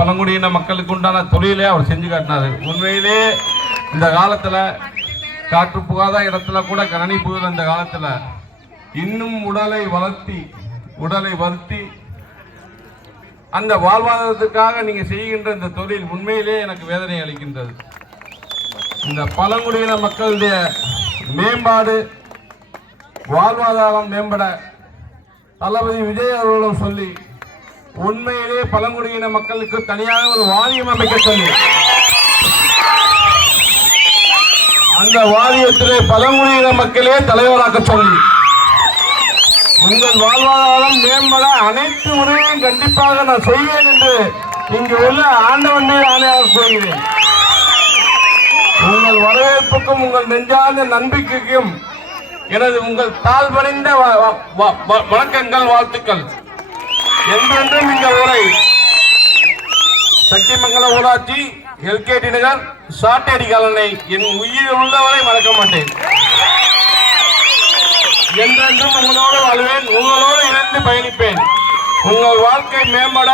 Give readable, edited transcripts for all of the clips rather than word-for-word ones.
பழங்குடியின மக்களுக்கு உண்டான தொழிலே அவர் செஞ்சு காட்டினார். உண்மையிலே இந்த காலத்துல காற்று புகாத இடத்துல கூட கரணி புகுத இந்த காலத்துல இன்னும் உடலை வருத்தி அந்த வாழ்வாதாரத்துக்காக நீங்க செய்கின்ற இந்த தொழில் உண்மையிலே எனக்கு வேதனை அளிக்கின்றது. இந்த பழங்குடியின மக்களுடைய மேம்பாடு வாழ்வாதாரம் மேம்பட தளபதி விஜய் அவர்களும் சொல்லி உண்மையிலே பழங்குடியின மக்களுக்கு தனியாக ஒரு வாரியம் அமைக்க சொல்லி அந்த வாரியத்திலே பழங்குடியின மக்களே தலைவராக்க சொல்லி உங்கள் வாழ்வாதாரம் மேம்பட அனைத்து உதவியும் கண்டிப்பாக நான் செய்வேன் என்று இங்கு உள்ள ஆண்டவன் ஆணையாக சொல்கிறேன். உங்கள் வரவேற்புக்கும் உங்கள் நெஞ்சார்ந்த நம்பிக்கைக்கும் எனது உங்கள் தாழ்வடைந்த வணக்கங்கள், வாழ்த்துக்கள். என்றென்றும் இந்த உரை சக்திமங்கலம் ஊராட்சி எல்கேடி நகர் சாட்டேரி காலனை என் உயிர் உள்ளவரை மறக்க மாட்டேன். என்றென்றும் உங்களோடு வாழ்வேன், உங்களோடு இணைந்து பயணிப்பேன். உங்கள் வாழ்க்கை மேம்பட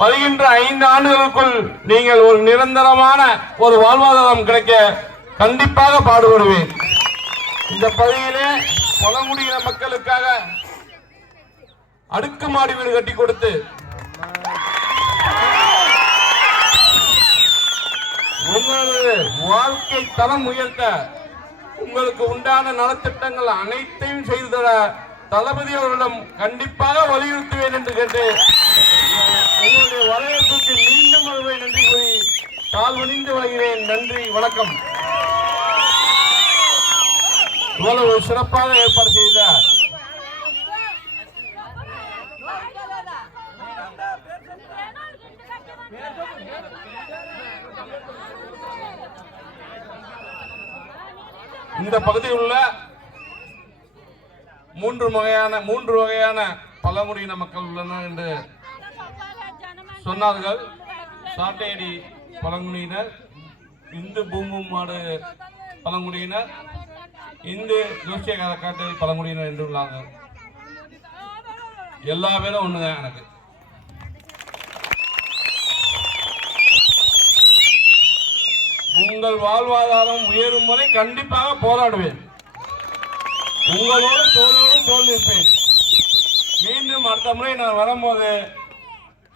வருகின்ற 5 ஆண்டுகளுக்குள் நீங்கள் ஒரு நிரந்தரமான ஒரு வாழ்வாதாரம் கிடைக்க கண்டிப்பாக பாடுபடுவேன். இந்த பகுதியிலே பழங்குடியின மக்களுக்காக அடுக்குமாடி வீடு கட்டி கொடுத்து உங்களது வாழ்க்கை தரம் உயர்த்த உங்களுக்கு உண்டான நலத்திட்டங்கள் அனைத்தையும் செய்து தர தளபதி அவர்களிடம் கண்டிப்பாக வலியுறுத்துவேன் என்று கேட்டு உங்களுடைய வரவேற்புக்கு மீண்டும் வருவேன் நன்றி கூறி தாழ்வணிந்து வருகிறேன். நன்றி, வணக்கம். இவ்வளவு சிறப்பாக ஏற்பாடு செய்த இந்த பகுதியில் உள்ள மூன்று வகையான பழங்குடியின மக்கள் உள்ளனர் என்று சொன்னார்கள். சாட்டையடி பழங்குடியினர், இந்து பூம்பும் மாடு பழங்குடியினர், இந்து ஜோசிய காட்டு பழங்குடியினர் என்று உள்ளார்கள். எல்லா பேரும் ஒண்ணுதான். எனக்கு உங்கள் வாழ்வாதாரம் உயரும் வரை கண்டிப்பாக போராடுவேன். உங்களோடு தோல் நிற்பேன். மீண்டும் அடுத்த முறை நான் வரும்போது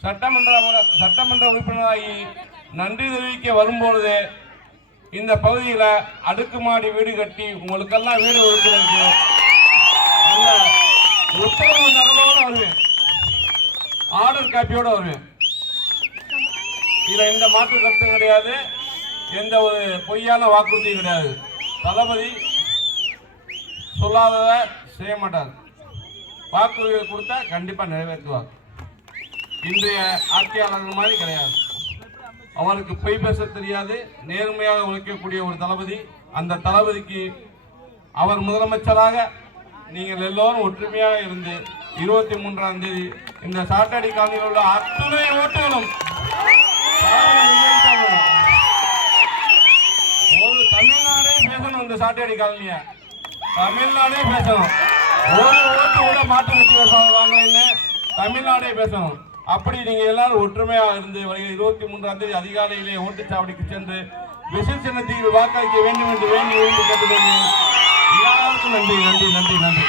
சட்டமன்ற உறுப்பினராகி நன்றி தெரிவிக்க வரும்பொழுது இந்த பகுதியில் அடுக்குமாடி வீடு கட்டி உங்களுக்கெல்லாம் வீடு ஒதுக்குவதற்கு அந்த உத்தரவு நகலோடு வருவேன், ஆர்டர் காப்பியோடு வருவேன். இதுல எந்த மாற்று கருத்தும் கிடையாது, எந்த ஒரு பொய்யான வாக்குறுதியும் கிடையாது. தளபதி சொல்லாததை செய்ய மாட்டார். வாக்குறுதிகள் கொடுத்தா கண்டிப்பா நிறைவேற்றுவார். இன்றைய ஆட்சியாளர்கள் மாதிரி கிடையாது. அவருக்கு பொய் பேச தெரியாது, நேர்மையாக உழைக்கக்கூடிய ஒரு தளபதி. அந்த தளபதிக்கு அவர் முதலமைச்சராக நீங்கள் எல்லோரும் ஒற்றுமையாக இருந்து 23ஆம் தேதி இந்த சாட்டடி காலனியில் உள்ள அத்துணை ஓட்டுகளும் ஒரு தமிழ்நாடே பேசணும். இந்த சாட்டடி காலனிய தமிழ்நாடே பேசணும். ஒரு ஓட்டு கூட மாற்று கட்சி வாங்கன்னு தமிழ்நாடே பேசணும். அப்படி நீங்க எல்லாரும் ஒற்றுமையாக இருந்து 23ஆம் தேதி அதிகாலையிலே ஓட்டுச்சாவடிக்கு சென்று விசில் சின்னத்தில் வாக்களிக்க வேண்டும் என்று வேண்டி கேட்டுக்கொள்கிறேன். எல்லாருக்கும் நன்றி.